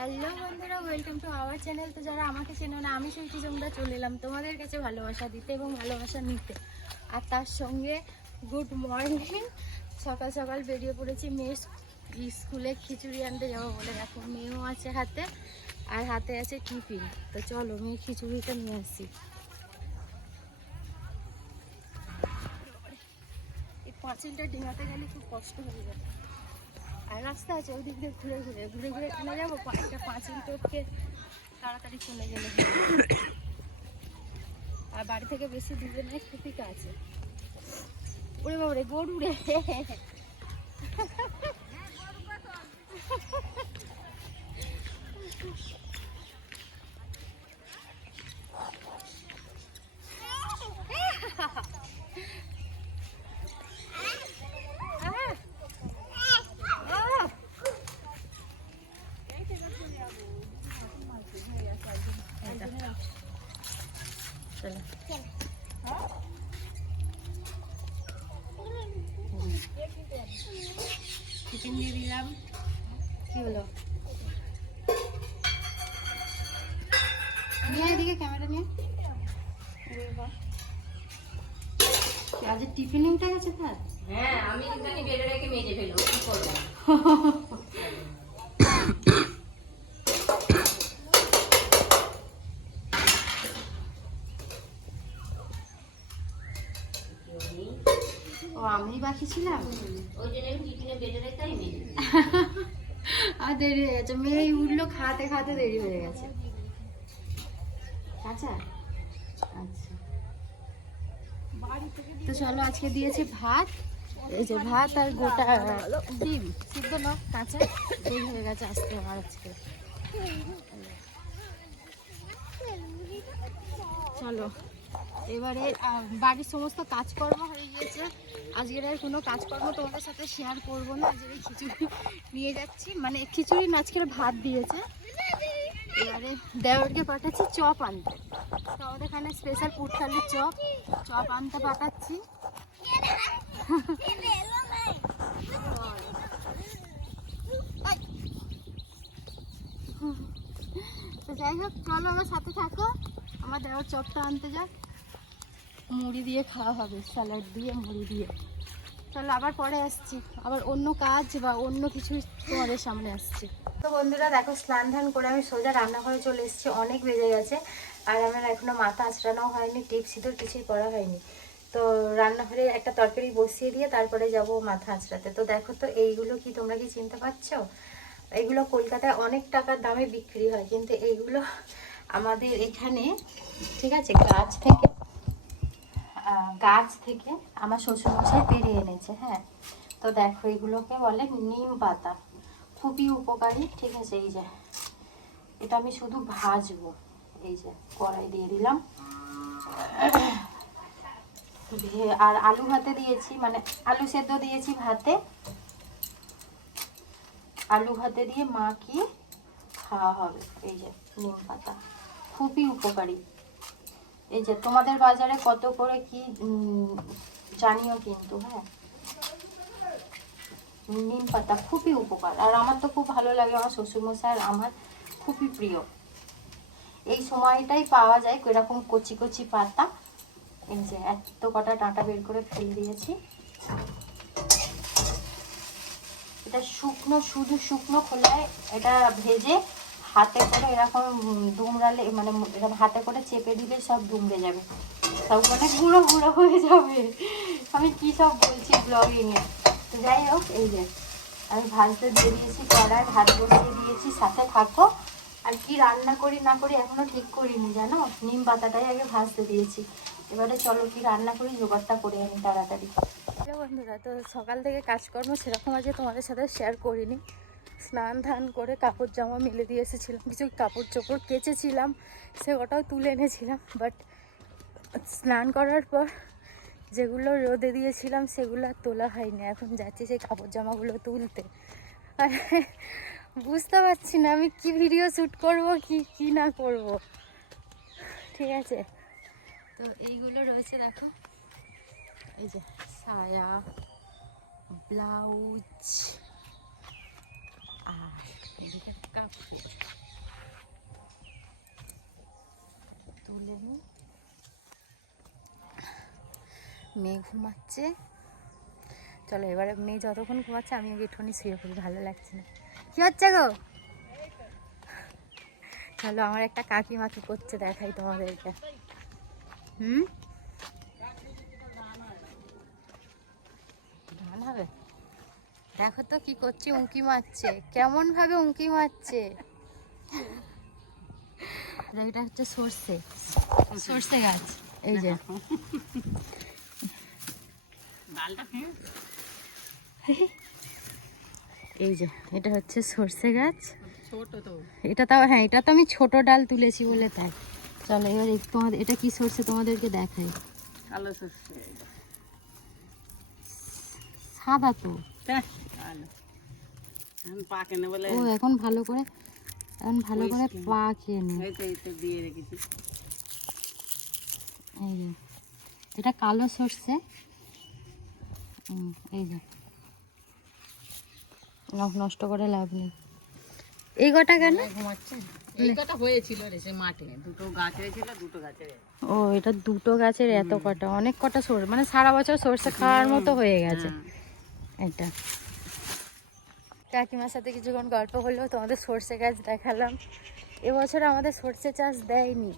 Hello বন্ধুরা, welcome to our channel. তো যারা আমাকে চেনো না, আমি সুইটি জমদা চলে এলাম তোমাদের কাছে ভালোবাসা দিতে এবং ভালোবাসা নিতে। আর তার সঙ্গে গুড মর্নিং। সকাল সকাল বেরিয়ে পড়েছি মেয়ের স্কুলে খিচুড়ি আনতে যাবো বলে। দেখো মেয়েও আছে হাতে, আর হাতে আছে টিফিন। তো চলো মেয়ের খিচুড়িটা নিয়ে আসি। এই পাঁচিলটা ডিঙাতে গেলে খুব কষ্ট হয়ে যাবে। আর রাস্তা আছে ওই দিক দিয়ে ঘুরে ঘুরে এখানে যাবো। একটা পাঁচিল টপকে তাড়াতাড়ি চলে গেলে। আর বাড়ি থেকে বেশি দূরে নয়, খুপিকা আছে। ওরে বাবরে গরু রে। চিকেন দিয়ে দিলাম। কি হলো? নিয়ে এদিকে ক্যামেরা নিয়ে। আজ টিফিন উঠে গেছে ভাত। হ্যাঁ, আমি জানি বেড়ে রেখে মেজে ফেলবো, কি করবো? ও আমি বাকি ছিলাম, ওই জন্য আমি টিফিনে বেড়ে রেখে মেজে আর দেরি হয়ে গেছে। মেয়ে উঠলো, খাতে খাতে দেরি হয়ে গেছে। আচ্ছা আচ্ছা, তো চলো আজকে দিয়েছে ভাত। এই যে ভাত আর গোটা ডিম, সিদ্ধ না কাঁচা। দেরি হয়ে গেছে আসতে আমার আজকে। চলো এবারে বাড়ির সমস্ত কাজকর্ম হয়ে গিয়েছে। আজকের আর কোনো কাজকর্ম তোমাদের সাথে শেয়ার করবো না। আজকে খিচুড়ি নিয়ে যাচ্ছি, মানে খিচুড়ি না, আজকের ভাত দিয়েছে। এবারে দেওরকে পাঠাচ্ছি চপ আনতে। তো আমাদের এখানে স্পেশাল পুরথালির চপ আনতে পাঠাচ্ছি। তো যাই হোক, চলো আমার সাথে থাকো। আমার দেওয়ার চপটা আনতে যাক, মুড়ি দিয়ে খাওয়া হবে, স্যালাড দিয়ে মুড়ি দিয়ে। চলো আবার পরে আসছি, আবার অন্য কাজ বা অন্য কিছু তোমাদের সামনে আসছি। তো বন্ধুরা দেখো, স্নান ধান করে আমি সোজা রান্নাঘরে চলে এসেছি। অনেক বেজে গেছে, আর আমার এখনো মাথা আঁচড়ানো হয়নি, টিপ সিঁদুর কিছুই করা হয়নি। তো রান্নাঘরে একটা তরকারি বসিয়ে দিয়ে তারপরে যাব মাথা আঁচড়াতে। তো দেখো তো এইগুলো কি, তোমরা কি চিনতে পারছো? এগুলো কলকাতায় অনেক টাকার দামে বিক্রি হয়, কিন্তু এইগুলো আমাদের এখানে, ঠিক আছে, গাছ থেকে আমার শ্বশুরমশাই পেরে এনেছে। হ্যাঁ, তো দেখো এগুলোকে বলে নিম পাতা, খুবই উপকারী। ঠিক আছে, এই যে এটা আমি শুধু ভাজবো। এই যে কড়াই দিয়ে দিলাম, আর আলু ভাতে দিয়েছি, মানে আলু সেদ্ধ দিয়েছি ভাতে। আলু ভাতে দিয়ে মাখিয়ে খাওয়া হবে। এই যে নিম পাতা খুবই উপকারী। এই যে তোমাদের বাজারে কত করে কি জানিও কিন্তু। হ্যাঁ, নিম পাতা খুবই উপকার, আর আমার তো খুব ভালো লাগে। আমার শ্বশুরমশাই আর আমার খুবই প্রিয়। এই সময়টাই পাওয়া যায় এরকম কচি কচি পাতা। এই যে এত কটা ডাঁটা বের করে ফেলে দিয়েছি। এটা শুকনো, শুধু শুকনো খোলায় এটা ভেজে হাতে করে এরকম দুমড়ালে, মানে এরকম হাতে করে চেপে দিলে সব দুমড়ে যাবে, সব মানে গুঁড়ো গুঁড়ো হয়ে যাবে। আমি কি সব বলছি ব্লগে নিয়ে। তো যাই হোক, এই যে আমি ভাজতে দিয়ে দিয়েছি, কড়ায় ভাত বসিয়ে দিয়েছি, সাথে থাকো। আর কি রান্না করি না করি এখনো ঠিক করিনি, জানো। নিম পাতাটাই আগে ভাজতে দিয়েছি। এবারে চলো কি রান্না করি, জোগাড়টা করে আনি তাড়াতাড়ি। হ্যালো বন্ধুরা, তো সকাল থেকে কাজকর্ম সেরকম আজকে তোমাদের সাথে শেয়ার করিনি। স্নান ধান করে কাপড় জামা মেলে দিয়ে এসেছিলাম, কিছু কাপড় চোপড় কেচেছিলাম, সে ওটাও তুলে এনেছিলাম। বাট স্নান করার পর যেগুলো রোদে দিয়েছিলাম সেগুলো আর তোলা হয়নি। এখন যাচ্ছি সেই কাপড় জামাগুলো তুলতে। আর বুঝতে পারছি না আমি কি ভিডিও শ্যুট করব কি না করব। ঠিক আছে, তো এইগুলো রয়েছে দেখো। এই যে সায়া, ব্লাউজ, আর এদিকে কাপড়। তুলে নিই। মেয়ে ঘুমাচ্ছে, চলো এবারে মেয়ে যতক্ষণ ঘুমাচ্ছে আমি আগে একটুখানি শুয়ে পড়ি, ভালো লাগছে না। কি হচ্ছে গো? চলো আমার একটা কাকিমা কি করছে দেখাই তোমাদেরকে। ধান হবে, দেখো তো কি করছে, উঁকি মারছে, কেমন ভাবে উঁকি মারছে। এটা হচ্ছে সর্ষে, সর্ষে গাছ। এই যে এই যে এটা হচ্ছে সর্ষে গাছ। এটা তাও, হ্যাঁ এটা তো আমি ছোট ডাল তুলেছি বলে তাই। চলো এবার তোমাদের এটা কি সর্ষে তোমাদেরকে দেখাই। কালো সর্ষে, সাদা তো, পাকে না বলে ও এখন ভালো করে পাকে নি। দিয়ে রেখেছি। এই যে এটা কালো সর্ষে। এই যে নষ্ট করে লাভ নেই। এই কটা কেন ঘুমাচ্ছে? এই কটা হয়েছিল রে সে মাঠে, দুটো গাছ হয়েছিল, দুটো গাছের। ও এটা দুটো গাছের এত কটা, অনেক কটা সর্ষে, মানে সারা বছর সর্ষে খাওয়ার মতো হয়ে গেছে এটা। কাকিমার সাথে কিছুক্ষণ গল্প হলো, তোমাদের সর্ষে গাছ দেখালাম। এবছর আমাদের সর্ষে চাষ দেয়নি,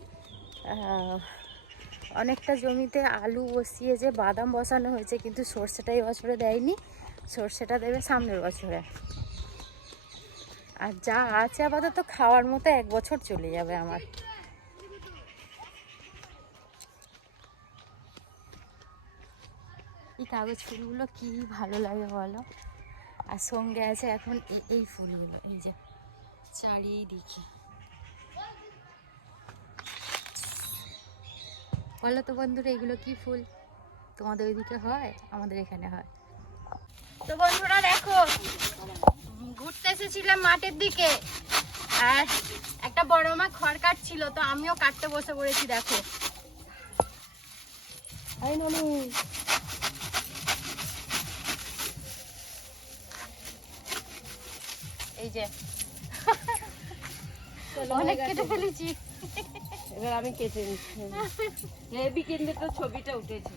অনেকটা জমিতে আলু বসিয়েছে, বাদাম বসানো হয়েছে, কিন্তু সর্ষেটা এবছরে দেয়নি। সর্ষেটা দেবে সামনের বছরে। আর যা আছে আপাতত খাওয়ার মতো 1 বছর চলে যাবে আমার। এই কাগজ ফুলগুলো কি ভালো লাগে বলো, আর সঙ্গে আছে এখন এই ফুলগুলো, এই যে চারিদিকে। বলো তো বন্ধুরা এগুলো কি ফুল? তোমাদের ওইদিকে হয়, আমাদের এখানে হয়। তো বন্ধুরা দেখো, ঘুরতে এসেছিলাম মাঠের দিকে, আর একটা বড় মা খড় কাটছিল, তো আমিও কাটতে বসে পড়েছি। দেখো এই যে অনেক কেটে ফেলেছি। এবার আমি কেটে নিচ্ছি। হেবি কিন্তু তো ছবিটা উঠেছে।